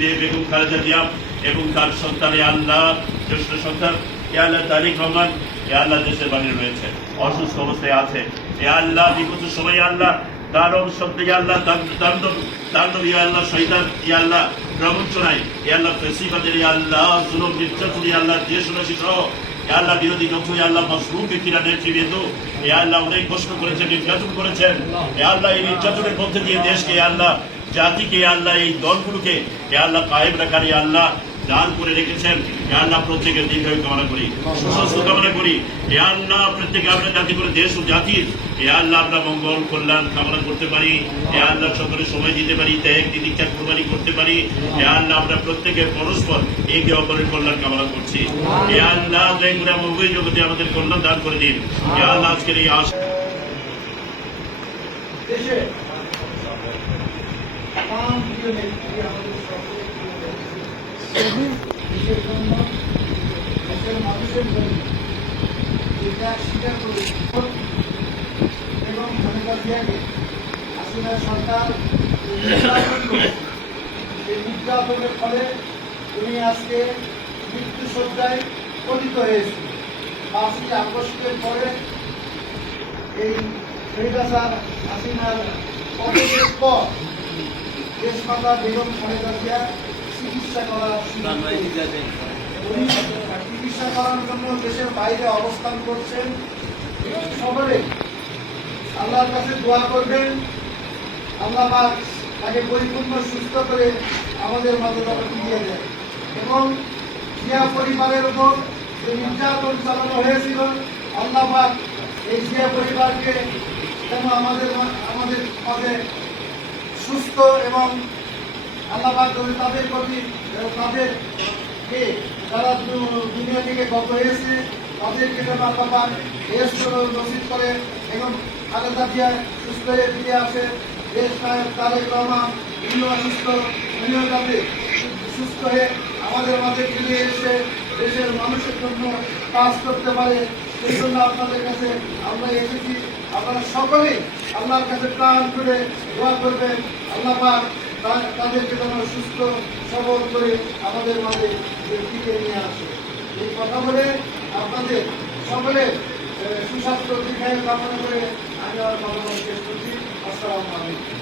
দিয়ে বেগম খালেদা জিয়া এবং তার সন্তান আল্লাহ জ্যেষ্ঠ সন্তান আল্লাহ তারিক রহমান আল্লাহ দেশের বাইরে রয়েছে, অসুস্থ অবস্থায় আছে। আল্লাহ বিগত সময় আল্লাহ দারুণ শব্দে আল্লাহ তাণ্ডব আল্লাহ শহীদান আল্লাহ প্রবঞ্চনায় আল্লাহ ফেসিবাদের আল্লাহ জুলুম নির্যাতন আল্লাহ দেশবাসী সহ আল্লাহ বিরোধী পক্ষ আল্লাহ মাসরুফকে কিরা নেতৃবৃন্দ আল্লাহ অনেক কষ্ট করেছেন, নির্যাতন করেছেন। আল্লাহ এই নির্যাতনের মধ্যে দিয়ে দেশকে আল্লাহ জাতিকে আল্লাহ এই দলগুলোকে আল্লাহ কায়েম রাখারই আল্লাহ দান করে রেখেছেন। আল্লাহ প্রত্যেকের দীর্ঘায়ু কামনা করি, সুস্বাস্থ্য কামনা করি। আল্লাহ প্রত্যেকে আমরা জাতি করে দেশ ও জাতির আল্লাহ আমরা মঙ্গল কল্যাণ কামনা করতে পারি। আল্লাহ সকলে সময় দিতে পারি, ত্যাগ তিতিক্ষা কোরবানি করতে পারি। আল্লাহ আমরা প্রত্যেকের পরস্পর একে অপরের কল্যাণ কামনা করছি। আল্লাহ দয়া করে উভয় জগতে আমাদের কল্যাণ দান করে দিন। আল্লাহ আজকের এই আশা দেশের জন্য, দেশের মানুষের জন্য এটা স্বীকার করে এবং খালেদা জিয়াকে হাসিনা সরকার এই নির্যাতনের ফলে উনি আজকে মৃত্যুসজ্জায় পতিত হয়েছে। 5ই আগস্টের পরে এই স্বৈরাচার হাসিনার পতনের পর দেশমাতা বেগম খালেদা জিয়া চিকিৎসা করার চিকিৎসা করার জন্য দেশের বাইরে অবস্থান করছেন। সকলে আল্লাহর কাছে দোয়া করবেন, আল্লাহ পাক তাকে পরিপূর্ণ সুস্থ করে আমাদের মাঝে ফিরিয়ে দেয়। এবং জিয়া পরিবারের উপর যে নির্যাতন চালানো হয়েছিল, আল্লাহ পাক এই জিয়া পরিবারকে যেন আমাদের মাঝে সুস্থ এবং আল্লাহ পাক তাদের প্রতি তাদেরকে যারা দুনিয়া থেকে গত হয়েছে তাদেরকে যেন আল্লাহ পাক নসিব করে এবং খালেদা জিয়া সুস্থ হয়ে ফিরে আসে। দেশ নায়ক তারেক রহমান উনিও যাতে সুস্থ হয়ে আমাদের মাঝে ফিরে এসে দেশের মানুষের জন্য কাজ করতে পারে, সেই জন্য আপনাদের কাছে আমরা এসেছি। আপনারা সকলেই আল্লাহর কাছে প্রাণ করে দোয়া করবেন, আল্লাহ পাক তাদেরকে যেন সুস্থ সবল করে আমাদের মাঝে ফিরে নিয়ে আসে। এই কথা বলে আপনাদের সকলে সুস্বাস্থ্য দীর্ঘায়ু কামনা করে আমি আমার কথা শেষ করছি। আসসালামু আলাইকুম।